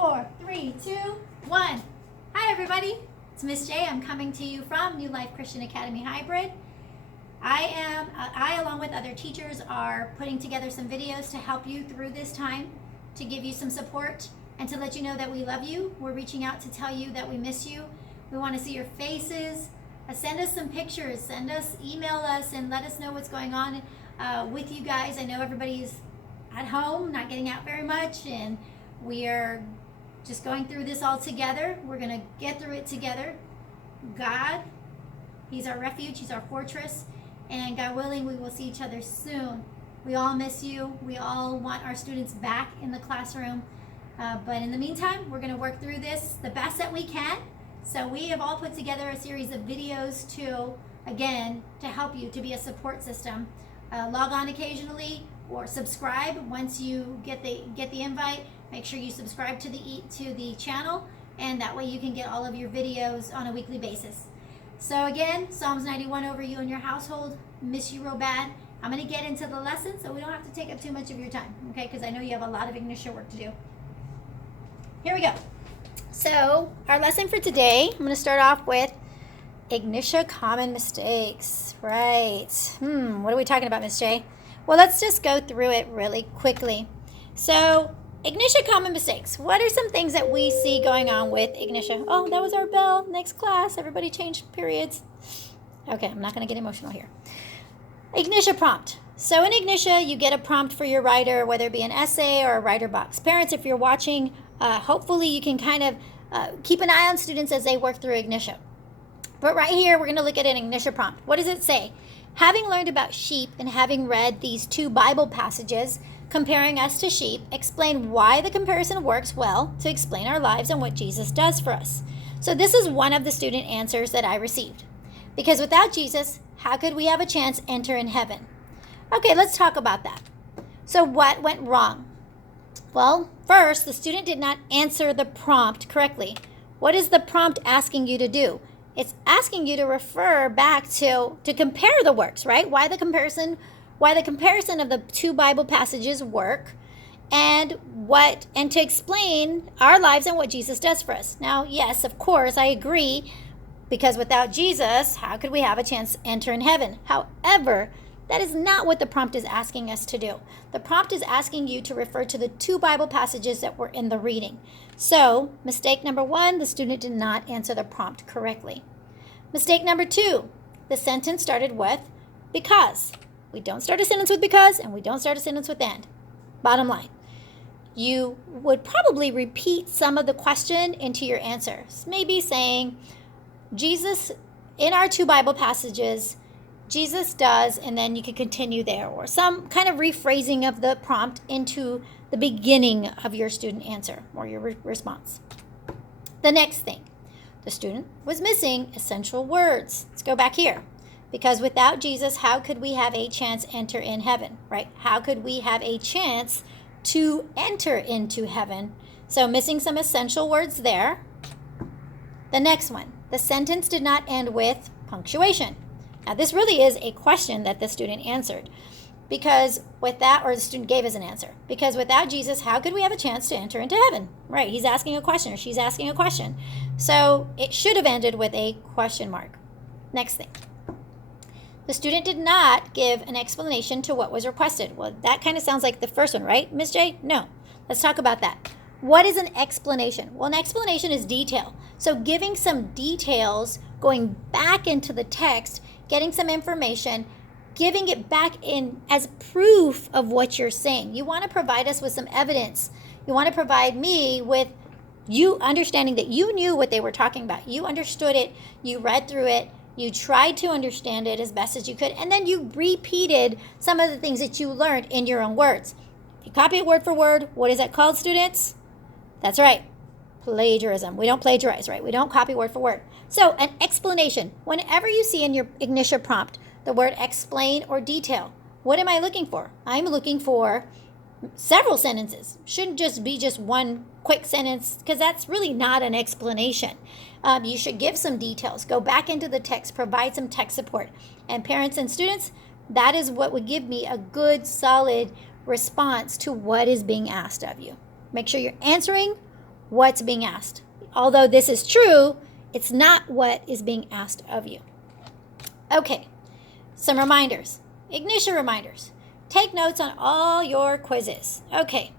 4, 3, 2, 1. Hi everybody, it's Miss J. I'm coming to you from New Life Christian Academy Hybrid. I along with other teachers are putting together some videos to help you through this time, to give you some support and to let you know that we love you. We're reaching out to tell you that we miss you. We want to see your faces. Send us some pictures, email us and let us know what's going on with you guys. I know everybody's at home, not getting out very much, and we are just going through this all together. We're going to get through it together. God, He's our refuge, He's our fortress, and God willing, we will see each other soon. We all miss you. We all want our students back in the classroom. But in the meantime, we're going to work through this the best that we can. So we have all put together a series of videos to help you, to be a support system. Log on occasionally or subscribe once you get the invite. Make sure you subscribe to the channel, and that way you can get all of your videos on a weekly basis. So again, Psalms 91 over you and your household. Miss you real bad. I'm going to get into the lesson so we don't have to take up too much of your time, okay? Because I know you have a lot of Ignitia work to do. Here we go. So our lesson for today, I'm going to start off with Ignitia common mistakes. Right. What are we talking about, Miss J? Well, let's just go through it really quickly. So Ignitia common mistakes. What are some things that we see going on with Ignitia? Oh, that was our bell. Next class. Everybody change periods. Okay, I'm not going to get emotional here. Ignitia prompt. So in Ignitia, you get a prompt for your writer, whether it be an essay or a writer box. Parents, if you're watching, hopefully you can kind of keep an eye on students as they work through Ignitia. But right here, we're going to look at an Ignitia prompt. What does it say? Having learned about sheep and having read these two Bible passages comparing us to sheep, explain why the comparison works well to explain our lives and what Jesus does for us. So this is one of the student answers that I received. Because without Jesus, how could we have a chance to enter in heaven? Okay, let's talk about that. So what went wrong? Well, first, the student did not answer the prompt correctly. What is the prompt asking you to do? It's asking you to refer back to compare the works, right? Why the comparison of the two Bible passages work, and to explain our lives and what Jesus does for us. Now, yes, of course, I agree, because without Jesus, how could we have a chance to enter in heaven? However, that is not what the prompt is asking us to do. The prompt is asking you to refer to the two Bible passages that were in the reading. So, mistake number 1, the student did not answer the prompt correctly. Mistake number 2, the sentence started with because. We don't start a sentence with because, and we don't start a sentence with and. Bottom line, you would probably repeat some of the question into your answer. Maybe saying, Jesus, in our two Bible passages, Jesus does, and then you could continue there, or some kind of rephrasing of the prompt into the beginning of your student answer or your response. The next thing, the student was missing essential words. Let's go back here. Because without Jesus, how could we have a chance to enter in heaven, right? How could we have a chance to enter into heaven? So missing some essential words there. The next one, the sentence did not end with punctuation. Now, this really is a question that the student answered. Because the student gave us an answer. Because without Jesus, how could we have a chance to enter into heaven? Right, he's asking a question or she's asking a question. So it should have ended with a question mark. Next thing. The student did not give an explanation to what was requested. Well, that kind of sounds like the first one, right, Ms. J? No. Let's talk about that. What is an explanation? Well, an explanation is detail. So giving some details, going back into the text, getting some information, giving it back in as proof of what you're saying. You want to provide us with some evidence. You want to provide me with you understanding that you knew what they were talking about. You understood it. You read through it. You tried to understand it as best as you could, and then you repeated some of the things that you learned in your own words. If you copy it word for word, what is that called, students? That's right, plagiarism. We don't plagiarize, right? We don't copy word for word. So an explanation. Whenever you see in your Ignitia prompt the word explain or detail, what am I looking for? I'm looking for several sentences. Shouldn't just be just one quick sentence, because that's really not an explanation. You should give some details. Go back into the text, provide some text support. And parents and students, that is what would give me a good, solid response to what is being asked of you. Make sure you're answering what's being asked. Although this is true, it's not what is being asked of you. Okay, some reminders. Ignitia reminders. Take notes on all your quizzes. Okay,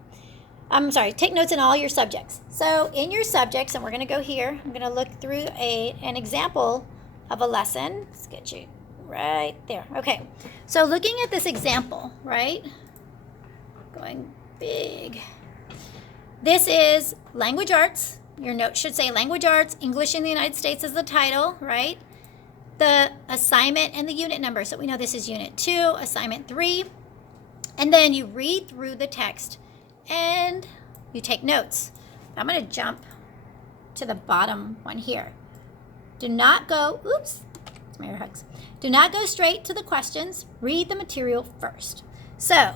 take notes in all your subjects. So in your subjects, and we're going to go here, I'm going to look through an example of a lesson. Let's get you right there. Okay, so looking at this example, right? Going big. This is language arts. Your note should say language arts, English in the United States is the title, right? The assignment and the unit number. So we know this is unit 2, assignment 3. And then you read through the text and you take notes. I'm going to jump to the bottom one here. Do not go, oops, it's my ear hugs. Do not go straight to the questions. Read the material first. So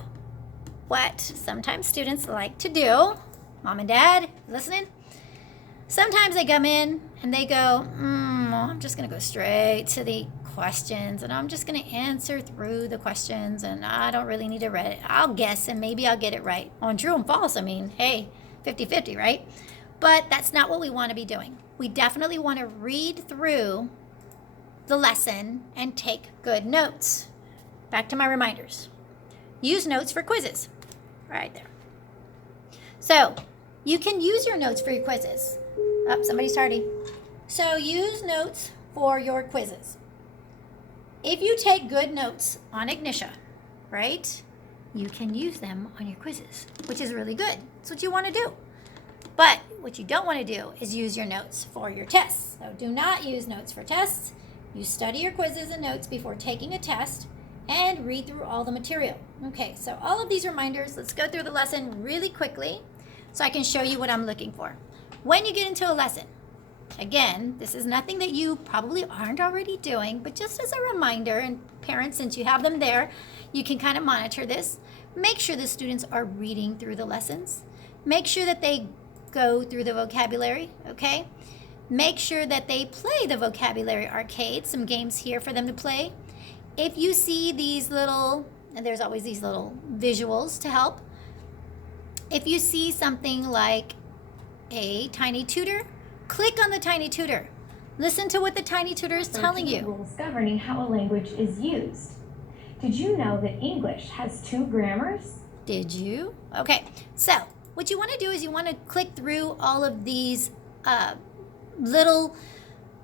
what sometimes students like to do, mom and dad, listening? Sometimes they come in and they go, I'm just going to go straight to the questions and I'm just going to answer through the questions and I don't really need to read it. I'll guess and maybe I'll get it right. On true and false, I mean, hey, 50-50, right? But that's not what we want to be doing. We definitely want to read through the lesson and take good notes. Back to my reminders. Use notes for quizzes. Right there. So you can use your notes for your quizzes. Oh, somebody's tardy. So use notes for your quizzes. If you take good notes on Ignitia, right, you can use them on your quizzes, which is really good. That's what you want to do. But what you don't want to do is use your notes for your tests. So do not use notes for tests. You study your quizzes and notes before taking a test and read through all the material. Okay, so all of these reminders, let's go through the lesson really quickly so I can show you what I'm looking for. When you get into a lesson, again, this is nothing that you probably aren't already doing, but just as a reminder, and parents, since you have them there, you can kind of monitor this. Make sure the students are reading through the lessons. Make sure that they go through the vocabulary, okay? Make sure that they play the vocabulary arcade, some games here for them to play. If you see these little, and there's always these little visuals to help. If you see something like a tiny tutor, click on the tiny tutor. Listen to what the tiny tutor is telling you. Rules governing how a language is used. Did you know that English has 2 grammars? Did you? Okay, so what you want to do is you want to click through all of these little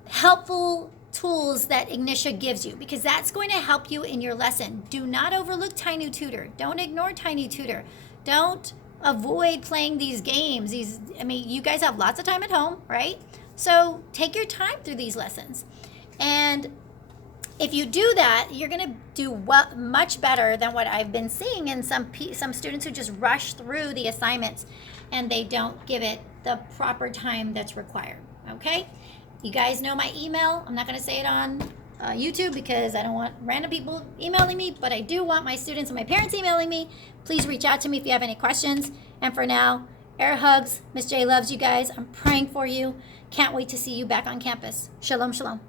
helpful tools that Ignitia gives you, because that's going to help you in your lesson. Do not overlook Tiny Tutor. Don't ignore Tiny Tutor. Don't avoid playing these games. You guys have lots of time at home, right? So take your time through these lessons. And if you do that, you're going to do much better than what I've been seeing in some students who just rush through the assignments and they don't give it the proper time that's required, okay? You guys know my email. I'm not going to say it on YouTube because I don't want random people emailing me, but I do want my students and my parents emailing me. Please reach out to me if you have any questions. And for now, air hugs. Miss J loves you guys. I'm praying for you. Can't wait to see you back on campus. Shalom, shalom.